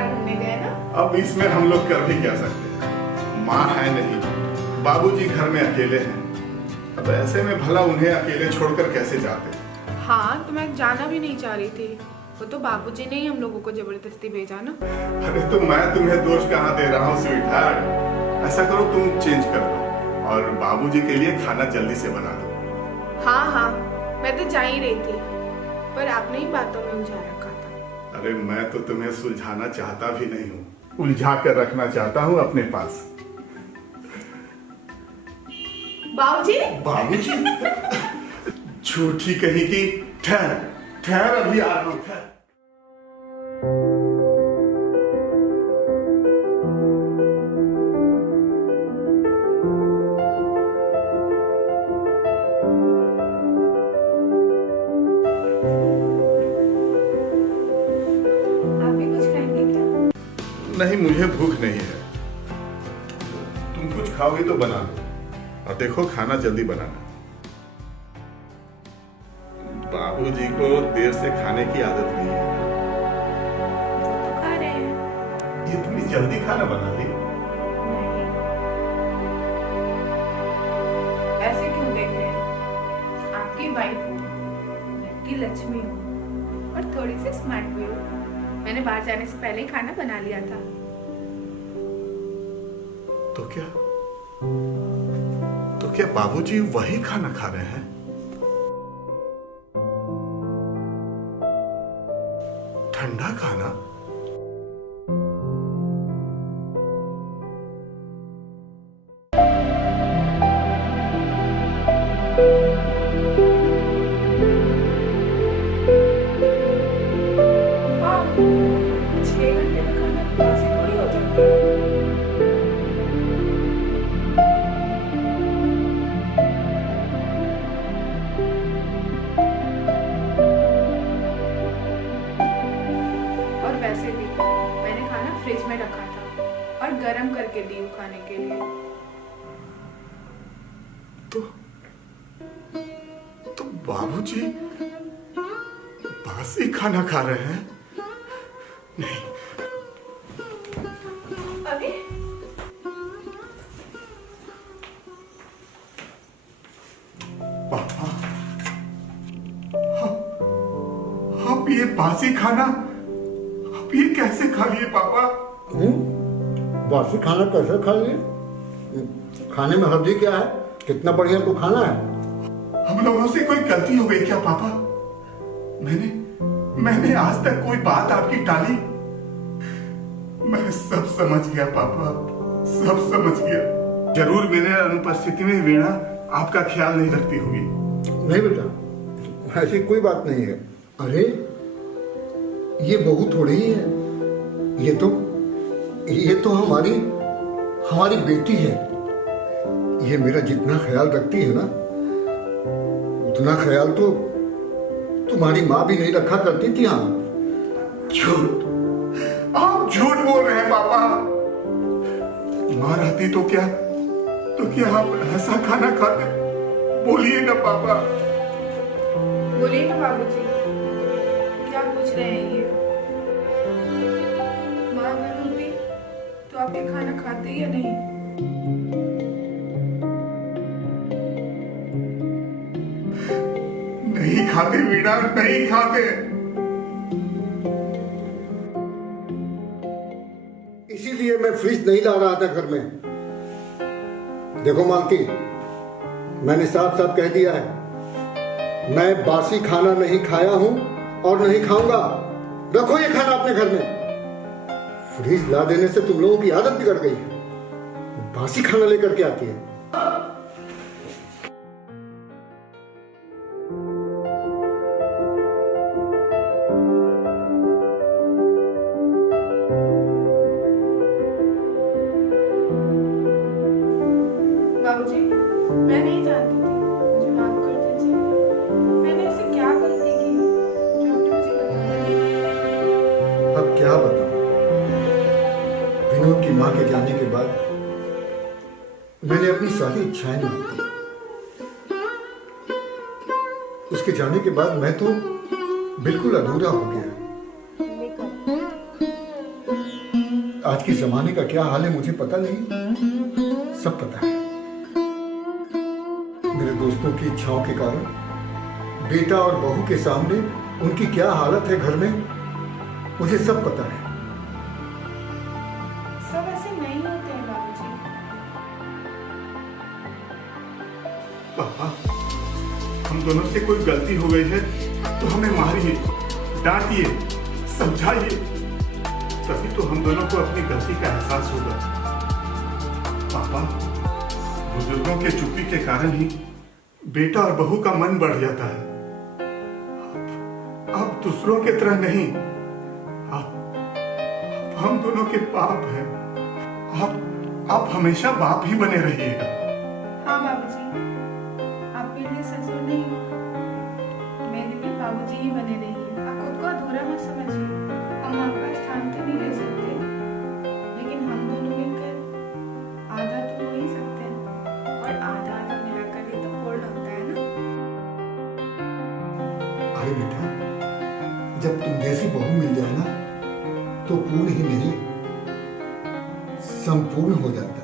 बाहर घूमने गए ना। अब इसमें हम लोग कर भी क्या सकते हैं, माँ है नहीं, बाबूजी घर में अकेले हैं। अब ऐसे में भला उन्हें अकेले छोड़कर कैसे जाते। हाँ, तो मैं जाना भी नहीं चाह रही थी, वो तो बाबूजी ने ही हम लोगों को जबरदस्ती भेजा ना। अरे तो मैं तुम्हें दोष कहाँ दे रहा हूँ स्वीट हार्ट। ऐसा करो तुम चेंज कर लो और बाबूजी के लिए खाना जल्दी से बना दो। हाँ हाँ, मैं तो जा ही रही थी, पर आपने ही बातों में उलझा रखा था। अरे मैं तो तुम्हें सुलझाना चाहता भी नहीं हूँ, उलझा कर रखना चाहता हूँ अपने पास। बाबूजी बाबूजी झूठी कहीं की। ठहर ठहर, अभी आ रहा हूँ, ठहर। आप भी कुछ खाएंगे क्या? नहीं, मुझे भूख नहीं है। तुम कुछ खाओगे तो बना लो, और देखो खाना जल्दी बनाना। बाबूजी को देर से खाने की आदत नहीं है। वो तो खा रहे हैं। ये तुमने जल्दी खाना बना ली। नहीं, ऐसे क्यों देख रहे हैं? आपकी वाइफ हूँ, घर की लक्ष्मी हूँ, और थोड़ी सी स्मार्ट भी हूँ। मैंने बाहर जाने से पहले ही खाना बना लिया था। तो क्या बाबूजी वही खाना खा रहे हैं? ठंडा खाना? हाँ, 6 घंटे में खाना बासी थोड़ी हो जाता है। और वैसे भी मैंने खाना फ्रिज में रखा था और गरम करके दी हूँ खाने के लिए। तो बाबूजी बासी खाना खा रहे हैं? नहीं। अभी पापा, आप ये बासी खाना आप ये कैसे खा लिए पापा? बासी खाना कैसे खा लिए? खाने में हर्जी क्या है? कितना बढ़िया तो खाना है। हम लोगों से कोई गलती हो गई क्या पापा? मैंने आज तक कोई बात आपकी टाली? मैं सब समझ गया पापा, सब समझ गया। जरूर मेरे अनुपस्थिति में वीणा आपका ख्याल नहीं रखती होगी। नहीं बेटा, ऐसी कोई बात नहीं है। अरे ये बहू थोड़ी ही है, ये तो हमारी बेटी है। ये मेरा जितना ख्याल रखती है ना, उतना ख्याल तो तुम्हारी माँ भी नहीं रखा करती थी। हाँ, झूठ, आप झूठ बोल रहे हैं पापा। माँ रहती तो क्या आप ऐसा खाना खाते? बोलिए ना पापा। बोलिए ना बाबूजी, क्या पूछ रहे हैं ये? माँ अगर होती तो आप ये खाना खाते या नहीं? नहीं खाते वीणा, नहीं खाते। इसीलिए मैं फ्रिज नहीं ला रहा था घर में। देखो मालती, मैंने साफ साफ कह दिया है, मैं बासी खाना नहीं खाया हूं और नहीं खाऊंगा। रखो ये खाना अपने घर में। फ्रिज ला देने से तुम लोगों की आदत बिगड़ गई है, बासी खाना लेकर के आती है। बाबूजी, मैं नहीं जानती थी, मुझे माफ कर दीजिए। मैंने ऐसे क्या गलती की जो आपने मुझे बताया? अब क्या बताऊं? विनोद की मां के जाने के बाद मैंने अपनी सारी इच्छाएं मान दी। उसके जाने के बाद मैं तो बिल्कुल अधूरा हो गया। आज के जमाने का क्या हाल है मुझे पता नहीं, सब पता है। मेरे दोस्तों की इच्छाओं के कारण बेटा और बहू के सामने उनकी क्या हालत है घर में, मुझे सब पता है। सब ऐसे नहीं होते हैं बाबूजी। पापा, हम दोनों से कोई गलती हो गई है तो हमें मारिए, डांटिए, समझाइए, तभी तो हम दोनों को अपनी गलती का एहसास होगा। पापा, बुजुर्गों के चुप्पी के कारण ही बेटा और बहू का मन बढ़ जाता है। आप दूसरों के तरह नहीं, आप हम दोनों के बाप हैं। आप हमेशा बाप ही बने रहिएगा। हाँ बाबूजी, आप मेरे लिए ससुर नहीं, मेरे लिए बाबूजी ही बने रहिए। आप खुद को अधूरा मत समझिए। हम आपका स्थान तो नहीं ले सकते, लेकिन हम दोनों मिलकर आधा तो हो ही सकते हैं, और आधा आधा मिलाकर ही तो पूर्ण होता है ना। अरे बेटा, जब तुम जैसी बहू मिल जाए ना तो पूर्ण ही नहीं संपूर्ण हो जाता है।